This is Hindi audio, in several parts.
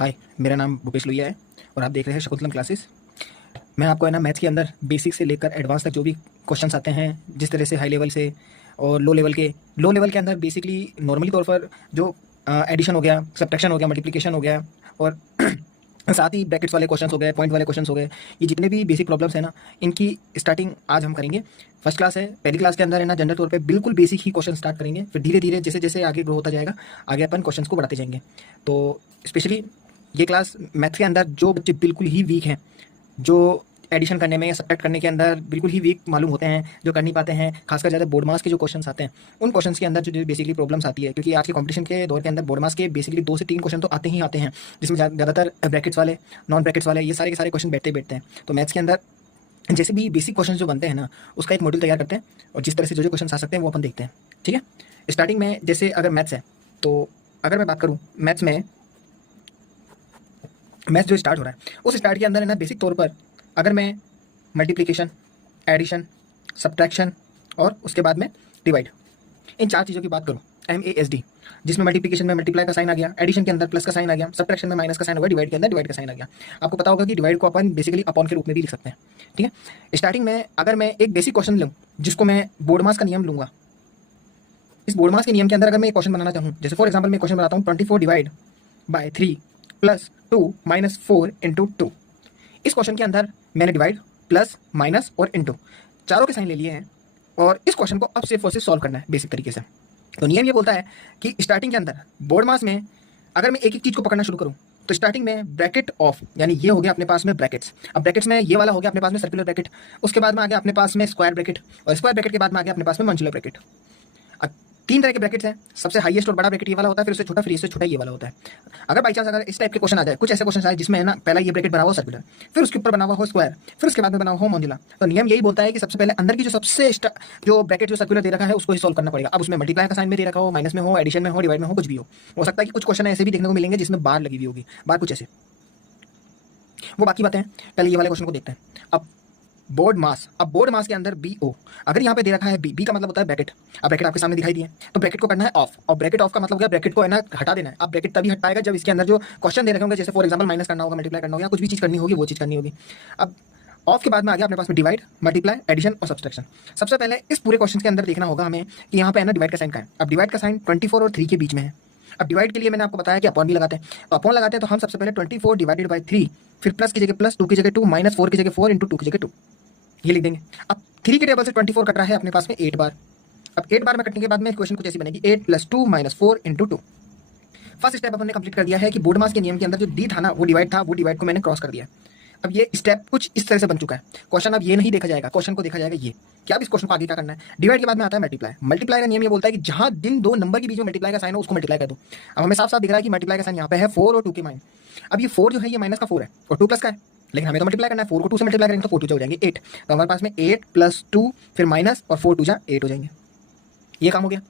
हाय, मेरा नाम भूपेश लोहिया है और आप देख रहे हैं शकुंतलम क्लासेस। मैं आपको है ना मैथ्स के अंदर बेसिक से लेकर एडवांस तक जो भी क्वेश्चंस आते हैं, जिस तरह से हाई लेवल से और लो लेवल के अंदर बेसिकली नॉर्मली तौर पर जो एडिशन हो गया, सब्ट्रैक्शन हो गया, मल्टीप्लिकेशन हो गया और साथ ही ब्रैकेट्स वाले क्वेश्चंस हो गए, पॉइंट वाले क्वेश्चंस हो गए, ये जितने भी बेसिक प्रॉब्लम्स हैं ना, इनकी स्टार्टिंग आज हम करेंगे। फर्स्ट क्लास है, पहली क्लास के अंदर है ना जनरल तौर पे बिल्कुल बेसिक ही क्वेश्चन स्टार्ट करेंगे, फिर धीरे धीरे जैसे जैसे आगे ग्रो होता जाएगा आगे अपन क्वेश्चंस को बढ़ाते जाएंगे। तो स्पेशली ये क्लास मैथ्स के अंदर जो बच्चे बिल्कुल ही वीक हैं, जो एडिशन करने में या सब्ट्रैक्ट करने के अंदर बिल्कुल ही वीक मालूम होते हैं, जो कर नहीं पाते हैं, खासकर ज़्यादा बोर्ड मार्क्स के जो क्वेश्चंस आते हैं, उन क्वेश्चंस के अंदर जो बेसिकली प्रॉब्लम्स आती है, क्योंकि आज के कंपटीशन के दौर के अंदर बोर्ड मार्क्स के बेसिकली 2 से 3 क्वेश्चन तो आते ही आते हैं, जिसमें ज़्यादातर ब्रैकेट्स वाले, नॉन ब्रैकेट्स वाले, ये सारे के सारे क्वेश्चन बैठते हैं। तो मैथ्स के अंदर जैसे भी बेसिक क्वेश्चन जो बनते हैं ना, उसका एक मॉड्यूल तैयार करते हैं और जिस तरह से जो क्वेश्चन आ सकते हैं वो अपन देखते हैं। ठीक है, स्टार्टिंग में जैसे अगर मैथ्स है, तो अगर मैं बात करूँ मैथ्स जो स्टार्ट हो रहा है, उस स्टार्ट के अंदर है ना बेसिक तौर पर अगर मैं मल्टीप्लिकेशन, एडिशन, सब्ट्रैक्शन और उसके बाद में डिवाइड, इन 4 चीज़ों की बात करूँ, MASD, जिसमें मल्टीप्लिकेशन में मल्टीप्लाई का साइन आ गया, एडिशन के अंदर प्लस का साइन आ गया, सब्ट्रैक्शन में माइनस का साइन हो गया, डिवाइड के अंदर डिवाइड का साइन आ गया। आपको पता होगा कि डिवाइड को अपन बेसिकली अपॉन के रूप में भी लिख सकते हैं। ठीक है, स्टार्टिंग में अगर मैं एक बेसिक क्वेश्चन लूँ जिसको मैं बोर्ड मास का नियम लूँगा, इस बोर्ड मास के नियम के अंदर अगर मैं एक क्वेश्चन बनाना चाहूँ, जैसे फॉर एग्जाम्पल मैं क्वेश्चन बनाता हूँ 24 divide by 3 plus 2 minus 4 into 2। इस क्वेश्चन के अंदर मैंने डिवाइड, प्लस, माइनस और इंटू चारों के साइन ले लिए हैं और इस क्वेश्चन को अब सिर्फ और सिर्फ सॉल्व करना है बेसिक तरीके से। तो नियम ये बोलता है कि स्टार्टिंग के अंदर बोर्ड मास में अगर मैं एक एक चीज़ को पकड़ना शुरू करूँ, तो स्टार्टिंग में ब्रैकेट ऑफ, यानी ये हो गया अपने पास में ब्रैकेट्स। अब ब्रैकेट्स में ये वाला हो गया अपने पास में सर्कुलर ब्रैकेट, उसके बाद में आ गया अपने पास में स्क्वायर ब्रैकेट और स्क्वायर ब्रैकेट के बाद में आ गया अपने पास में मंजुलर ब्रैकेट। अब 3 तरह के ब्रैकेट्स हैं, सबसे हाईएस्ट और बड़ा ब्रैकेट ये वाला होता है, फिर उससे छोटा, फिर इससे छोटा ये वाला होता है। अगर बाई चांस अगर इस टाइप के क्वेश्चन आ जाए, कुछ ऐसे क्वेश्चन आए जिसमें है ना पहला ये ब्रैकेट बना हुआ सर्कुलर, फिर उसके ऊपर बना हुआ हो स्क्वायर, फिर उसके बाद में बना हुआ हो मंजुला, तो नियम यही बोलता है कि सबसे पहले अंदर की जो ब्रैकेट जो सर्कुलर दे रखा है उसको ही सॉल्व करना पड़ेगा। अब उसमें मल्टीप्लाई का साइन में दे रखा हो, माइनस में हो, एडिशन में हो, डिवाइड में हो, कुछ भी हो सकता है कि कुछ क्वेश्चन ऐसे भी देखने को मिलेंगे जिसमें बार लगी हुई होगी, बार कुछ ऐसे, वो बाकी बातें हैं। पहले ये वाले क्वेश्चन को देखते हैं। अब बोर्ड मास के अंदर BO, अगर यहाँ पे दे रखा है B का मतलब होता है ब्रैकेट। अब ब्रैकेट आपके सामने दिखाई दिए, तो ब्रैकेट को करना है ऑफ, और ब्रैकेट ऑफ का मतलब हो गया ब्रैकेट को है ना हटा देना है। अब ब्रैकेट तभी हट पाएगा जब इसके अंदर जो क्वेश्चन दे रखे होंगे, जैसे फॉर एग्जांपल माइनस करना होगा, मल्टीप्लाई करना होगा, कुछ भी चीज़ करनी होगी वो चीज़ करनी होगी। अब ऑफ के बाद में आ गया अपने पास में डिवाइड, मल्टीप्लाई, एडिशन और सब्सट्रैक्शन। सबसे पहले इस पूरे क्वेश्चन के अंदर देखना होगा हमें कि यहाँ पे है ना डिवाइड का साइन का है। अब डिवाइड का साइन 24 और 3 के बीच में है। अब डिवाइड के लिए मैंने आपको बताया कि अपॉन भी लगाते हैं, तो अपॉन लगाते हैं तो हम सबसे पहले 24 डिवाइडेड बाई 3, फिर प्लस की जगह प्लस, 2 की जगह 2, माइनस 4 की जगह 4 इंटू 2 की जगह 2, ये लिख देंगे। अब 3 के टेबल से 24 कट रहा है अपने पास में 8 बार। अब 8 बार में कटने के बाद में इक्वेशन कुछ ऐसी बनेगी, 8 plus 2 minus 4 into 2। First step अपन ने कंप्लीट कर दिया है कि बोर्ड मास के नियम के अंदर जो डी था ना वो डिवाइड था, वो डिवाइड को मैंने क्रॉस कर दिया। अब ये स्टेप कुछ इस तरह से बन चुका है। क्वेश्चन अब ये नहीं देखा जाएगा, क्वेश्चन को देखा जाएगा ये क्या, अब इस क्वेश्चन को आगे क्या करना है। डिवाइड के बाद में आता है मल्टीप्लाई। मल्टीप्लाई का नियम ये बोलता है कि जहां जिन 2 नंबर के बीच में मल्टीप्लाई का साइन हो उसको मल्टीप्लाई कर दो। अब हमें साफ साफ दिख रहा है कि मल्टीप्लाई का साइन यहाँ पे है 4 और 2 के माइन। अब ये 4 जो है ये माइनस का 4 है और 2 प्लस का है, लेकिन हमें तो मल्टीप्लाई करना है। 4 को 2 से मल्टीप्लाई करेंगे तो 4 2 हो जाएंगे 8, तो हमारे पास में 8 प्लस 2 फिर माइनस और 4 2 8 हो जाएंगे। ये काम हो गया।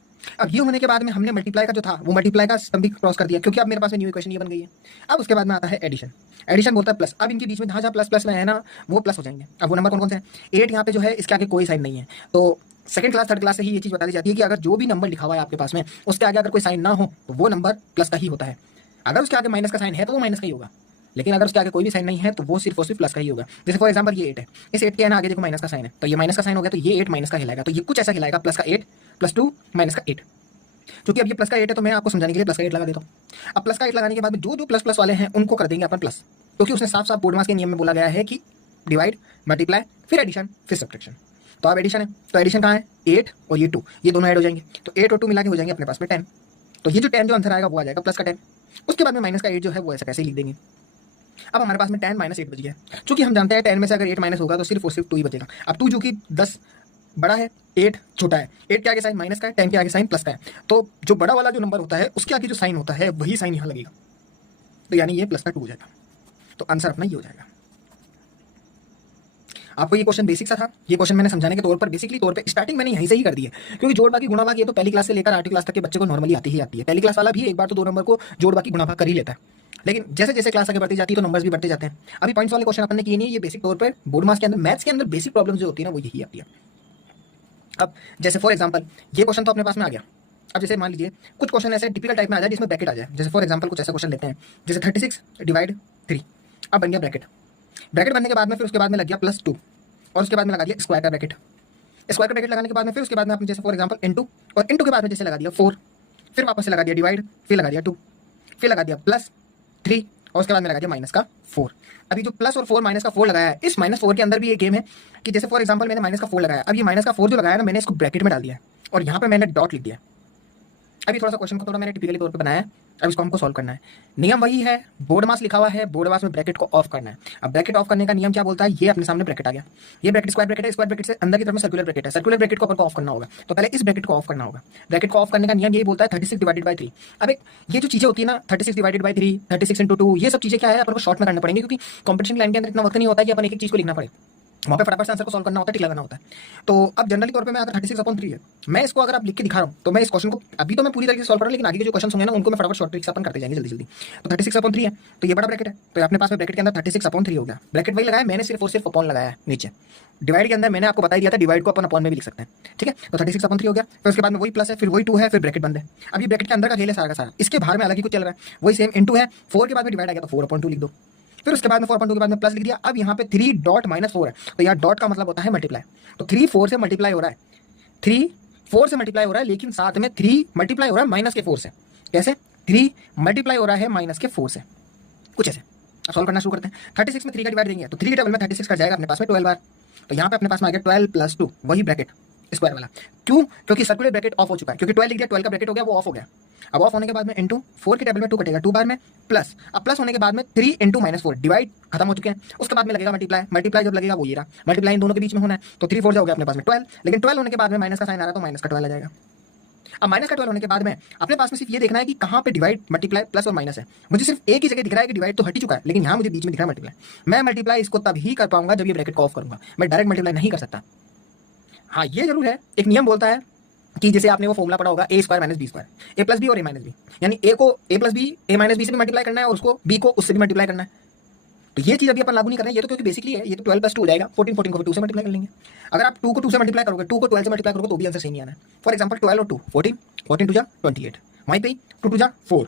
अब ये होने के बाद में हमने मल्टीप्लाई का जो था वो मल्टीप्लाई का स्तंभ भी क्रॉस कर दिया, क्योंकि अब मेरे पास में न्यू इक्वेशन ये बन गई है। अब उसके बाद में आता है एडिशन। एडिशन बोलता है प्लस। अब इनके बीच में जहाँ जहाँ प्लस प्लस में है ना वो प्लस हो जाएंगे। अब वो नंबर कौन कौन से हैं, 8 यहाँ पे जो है इसके आगे कोई साइन नहीं है, तो सेकंड क्लास थर्ड क्लास से ही ये चीज़ बता दी जाती है कि अगर जो भी नंबर लिखा हुआ है आपके पास में उसके आगे अगर कोई साइन ना हो तो वो नंबर प्लस का ही होता है। अगर उसके आगे माइनस का साइन है तो वो माइनस का ही होगा, लेकिन अगर उसके आगे कोई भी साइन नहीं है तो वो सिर्फ और सिर्फ प्लस का ही होगा। जैसे फॉर एग्जांपल ये 8 है, इस 8 के ना आगे देखो माइनस का साइन है, तो ये माइनस का साइन हो गया, तो ये 8 माइनस का हिलाएगा, तो ये कुछ ऐसा हिलाएगा प्लस का 8 प्लस 2 माइनस का 8। क्योंकि अब ये प्लस का 8 है तो मैं आपको समझाने के लिए प्लस का 8 लगा देता हूँ। अब प्लस का 8 लगाने के बाद में जो जो प्लस प्लस वाले हैं उनको कर देंगे अपन प्लस, क्योंकि उसने साफ साफ बोर्ड मास के नियम में बोला गया है कि डिवाइड, मल्टीप्लाई, फिर एडिशन, फिर सब्ट्रैक्शन। तो अब एडिशन है, तो एडिशन कहाँ है, 8 और ये 2, ये दोनों ऐड हो जाएंगे, तो 8 और 2 मिला के हो जाएंगे अपने पास में 10। तो ये जो 10 जो आंसर आएगा वो आ जाएगा प्लस का 10। उसके बाद में माइनस का 8 जो है वो ऐसा कैसे ही लिख देंगे। अब हमारे पास में 10 माइनस 8 बच गया। चूंकि हम जानते हैं 10 में से अगर 8 माइनस होगा तो सिर्फ और सिर्फ 2 ही बचेगा। अब 2 जो कि 10 बड़ा है, 8 छोटा है, 8 के आगे साइन माइनस का है, 10 के आगे साइन प्लस का है, तो जो बड़ा वाला जो नंबर होता है उसके आगे जो साइन होता है वही साइन यहाँ लगेगा, तो यानी ये प्लस का 2 हो जाएगा, तो आंसर अपना ये हो जाएगा। आपको ये क्वेश्चन बेसिक सा था, ये क्वेश्चन मैंने समझाने के तौर पर बेसिकली तौर पे स्टार्टिंग मैंने यहीं से ही कर दी है, क्योंकि जोड़ बाकी गुणा भाग ये तो पहली क्लास से लेकर 8वीं क्लास तक के बच्चे को नॉर्मली आती ही आती है। पहली क्लास वाला भी एक बार तो 2 नंबर को जोड़ बाकी गुणा भाग कर ही लेता है, लेकिन जैसे जैसे क्लास आगे बढ़ती जाती है तो नंबर्स भी बढ़ते जाते हैं। अभी पॉइंट्स वाले क्वेश्चन अपन ने किए नहीं, ये बेसिक तौर पर बोर्ड मास के अंदर मैथ्स के अंदर बेसिक प्रॉब्लम जो होती है ना वो यही आती है। अब जैसे फॉर एग्जांपल ये क्वेश्चन तो अपने पास में आ गया, अब जैसे मान लीजिए कुछ क्वेश्चन ऐसे टिपिकल टाइप में आ जाए जिसमें ब्रैकेट आ जाए, जैसे फॉर एग्जांपल कुछ ऐसा क्वेश्चन लेते हैं जैसे 36 डिवाइड 3, अब बन गया ब्रैकेट। ब्रैकेट बनने के बाद में फिर उसके बाद में लग गया +2 और उसके बाद में लगा दिया स्क्वायर का ब्रैकेट। स्क्वायर का ब्रैकेट लगाने के बाद में फिर उसके बाद में आपने जैसे फॉर एग्जांपल इनटू, और इनटू के बाद में जैसे लगा दिया 4, फिर वापस से लगा दिया डिवाइड, फिर लगा दिया 2, फिर लगा दिया +3 और उसके बाद में लगा दिया -4। अभी जो प्लस और 4 माइनस का 4 लगाया है, इस -4 के अंदर भी ये गेम है कि जैसे फॉर एग्जांपल मैंने -4 लगाया, अब ये -4 जो लगाया ना मैंने इसको ब्रैकेट में डाल दिया है और यहाँ पे मैंने डॉट लिख दिया। अभी थोड़ा सा क्वेश्चन को थोड़ा मैंने टिपिकली तौर पे बनाया है, अब इसको हमको सॉल्व करना है। नियम वही है, बोर्ड मास लिखा हुआ है, बोर्ड मास में ब्रैकेट को ऑफ करना है। अब ब्रैकेट ऑफ करने का नियम क्या बोलता है, ये अपने सामने ब्रैकेट आ गया, ये ब्रैकेट स्क्वायर ब्रैकेट है, स्क्वायर ब्रैकेट से अंदर की तरफ में सर्कुलर ब्रैकेट है, सर्कुलर ब्रैकेट को अपन को ऑफ करना होगा, तो पहले इस ब्रैकेट को ऑफ करना होगा। ब्रैकेट को ऑफ करने का नियम यही बोलता है 36 डिवाइडेड बाई 3। अब ये जो चीजें होती है ना 36 डिवाइडेड बाई 3, 36 इंटू 2, ये सब चीजें क्या है अपन को शॉर्ट में करना पड़ेंगे, क्योंकि कॉम्पिटिशन लाइन के अंदर इतना वक्त नहीं होता है कि अपन एक एक चीज को लिखना पड़े, वहाँ पे फटाफट से आंसर को सॉल्व करना होता है, टिक लगाना होता है। तो अब जनरली तौर पे मैं अगर 36/3 है, मैं इसको अगर आप लिख के दिखा रहा हूँ तो मैं इस क्वेश्चन को अभी तो मैं पूरी तरीके से सॉल्व कर रहा हूँ, लेकिन आगे के जो क्वेश्चन होंगे ना उनको मैं फटाफट शॉर्ट ट्रिक से अपन करते जाएंगे जल्दी जल्दी। तो 36/3 है तो ये बड़ा ब्रैकेट है, तो अपने पास में ब्रैकेट के अंदर 36/3 हो गया, ब्रैकेट वही लगाया मैंने, सिर्फ और सिर्फ अपॉन लगाया है नीचे। डिवाइड के अंदर मैंने आपको बता दिया था, डिवाइड को अपन अपॉन में भी लिख सकते हैं, ठीक है। तो 36/3 हो गया, फिर उसके बाद में वही प्लस है, फिर वही 2 है, फिर ब्रैकेट बंद है। अभी ब्रैकेट के अंदर का खेल है सारा का सारा, इसके बाहर में अलग ही कुछ चल रहा है, वही सेम इनटू है, 4 के बाद में डिवाइड आ गया तो 4/2 लिख दो, फिर उसके बाद में 4/2 के बाद में प्लस लिख दिया। अब यहाँ पे 3 डॉट -4 है, तो यहाँ डॉट का मतलब होता है मल्टीप्लाई, तो 3 4 से मल्टीप्लाई हो रहा है, 3 4 से मल्टीप्लाई हो रहा है, लेकिन साथ में 3 मल्टीप्लाई हो रहा है -4 से। कैसे? 3 मल्टीप्लाई हो रहा है -4 से, कुछ ऐसे। अब सॉल्व करना शुरू करते हैं। 36 में 3 का डिवाइड देंगे तो 3 के टेबल में 36 कर जाएगा अपने पास में 12 बार, तो यहाँ पे अपने पास में आ गया 12 + 2, वही ब्रैकेट स्क्वायर वाला। क्यों? क्योंकि सर्कुलर ब्रैकेट ऑफ हो चुका है, क्योंकि 12 लिख दिया, 12 का ब्रैकेट हो गया, वो ऑफ हो गया। अब ऑफ होने के बाद में इनटू 4 के टेबल में 2 कटेगा, 2 बार में प्लस, अब प्लस होने के बाद में 3 × -4 डिवाइड खत्म हो चुके हैं, उसके बाद में लगेगा मल्टीप्लाई, मल्टीप्लाई जब लगेगा वो ये रहा, मल्टीप्लाई इन दोनों के बीच में होना है, तो 3 4 हो गया अपने पास में 12, लेकिन 12 होने के बाद में माइनस का साइन आ रहा है तो माइनस का 12 आ जाएगा। अब माइनस का 12 होने के बाद में अपने पास में सिर्फ ये देखना है कि कहाँ पे डिवाइड, मल्टीप्लाई, प्लस और माइनस है। मुझे सिर्फ एक ही जगह दिख रहा है कि डिवाइड तो हट ही चुका है, लेकिन यहाँ मुझे बीच में दिख रहा है मल्टीप्लाई। मैं मल्टीप्लाई इसको तभी कर पाऊंगा जब ये ब्रैकेट को ऑफ करूंगा, मैं डायरेक्ट मल्टीप्लाई नहीं कर सकता। हाँ ये जरूर है, एक नियम बोलता है कि जैसे आपने वो फॉर्मूला पढ़ा होगा a² - b², a + b और a - b, यानी a को a + b, a - b से भी मल्टीप्लाई करना है और उसको b को उससे भी मल्टीप्लाई करना है। तो ये चीज अभी अपन लागू नहीं कर रहे हैं, ये तो क्योंकि बेसिकली है, ये तो 12 + 2 हो जाएगा, 14 14 को 2 से मल्टीप्लाई कर लेंगे। अगर आप 2 को 2 से मल्टीप्लाई करोगे, 2 को 12 से मल्टीप्लाई करोगे तो भी आंसर सही नहीं आना है। फॉर एग्जांपल 12 और 2 14, 14 2 जा 28, वहीं पे 2 2 जा 4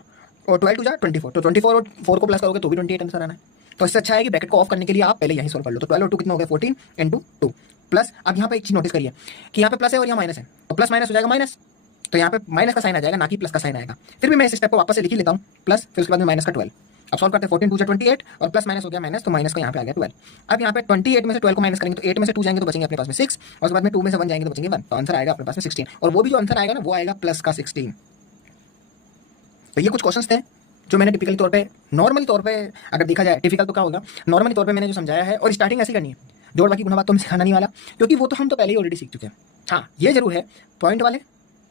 और 12 2 जा 24, तो 24 और 4 को प्लस करोगे तो भी 28 आंसर आना है। तो इससे अच्छा है कि ब्रैकेट को ऑफ करने के लिए आप पहले यहीं सॉल्व कर लो। तो 12 और 2 कितना हो गया 14 × 2 प्लस। अब यहाँ पे एक चीज नोटिस करिए कि यहाँ पे प्लस है और यहाँ माइनस है, तो प्लस माइनस हो जाएगा माइनस, तो यहाँ पे माइनस का साइन आ जाएगा, ना कि प्लस का साइन आएगा। फिर भी मैं इस स्टेप को वापस से लिख ही लेता हूँ, प्लस फिर उसके बाद में माइनस का 12। अब सॉल्व करते हैं, 14 2 जा 28 और प्लस माइनस हो गया माइनस, तो माइनस का यहाँ पे आ गया 12। अब यहाँ पे 28 में से 12 को माइनस करेंगे तो 8 में से 2 जाएंगे तो बचेंगे अपने पास में 6, और उसके बाद में 2 में से 1 जाएंगे तो बचेंगे 1, तो आंसर आएगा अपने पास में 16, और वो भी जो आंसर आएगा ना वो आएगा प्लस का 16। तो ये कुछ क्वेश्चंस थे जो मैंने टिपिकली तौर पे, नॉर्मली तौर पे अगर देखा जाए, टिपिकल तो क्या होगा, नॉर्मली तौर पे मैंने जो समझाया है, और स्टार्टिंग ऐसी करनी है, जोड़ बाकी गुणा बात तो मैं सिखाना नहीं वाला, क्योंकि वो तो हम तो पहले ही ऑलरेडी सीख चुके हैं। हाँ ये जरूर है, पॉइंट वाले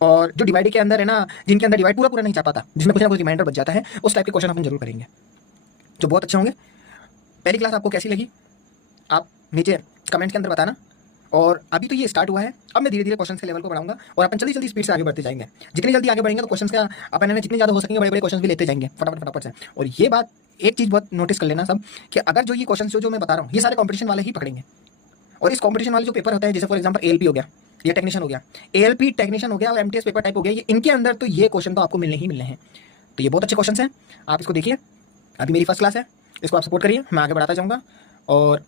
और जो डिवाइड के अंदर है ना, जिनके अंदर डिवाइड पूरा पूरा नहीं चाह पाता, जिसमें कुछ ना कुछ रिमाइंडर बच जाता है, उस टाइप के क्वेश्चन अपन जरूर करेंगे जो बहुत अच्छे होंगे। पहली क्लास आपको कैसी लगी आप नीचे कमेंट के अंदर बताना, और अभी तो ये स्टार्ट हुआ है, अब मैं धीरे धीरे क्वेश्चन के लेवल को बढ़ाऊंगा और अपन जल्दी जल्दी स्पीड से आगे बढ़ते जाएंगे। जितनी जल्दी आगे बढ़ेंगे तो क्वेश्चन का अपन जितने ज़्यादा हो सकेंगे बड़े बड़े क्वेश्चन भी लेते जाएंगे फटाफट से। और ये बात एक चीज़ बहुत नोटिस कर लेना सब, कि अगर जो ये क्वेश्चन जो मैं बता रहा हूँ ये सारे कॉम्पिटिशन वाले ही पकड़ेंगे, और इस कॉम्पिटिशन वाले जो पेपर होते हैं, जैसे फॉर एग्जाम्पल ALP हो गया, ये टेक्नीशियन हो गया, ALP टेक्नीशियन हो गया, और MTS पेपर टाइप हो गया, ये इनके अंदर तो ये क्वेश्चन तो आपको मिलने ही मिलने हैं। तो ये बहुत अच्छे क्वेश्चन हैं, आप इसको देखिए। अभी मेरी फर्स्ट क्लास है, इसको आप सपोर्ट करिए, मैं आगे बढ़ाता जाऊँगा, और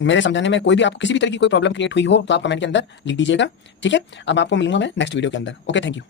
मेरे समझाने में कोई भी आपको किसी भी तरह की कोई प्रॉब्लम क्रिएट हुई हो तो आप कमेंट के अंदर लिख दीजिएगा, ठीक है। अब आपको मिलूंगा मैं नेक्स्ट वीडियो के अंदर। Okay, thank you.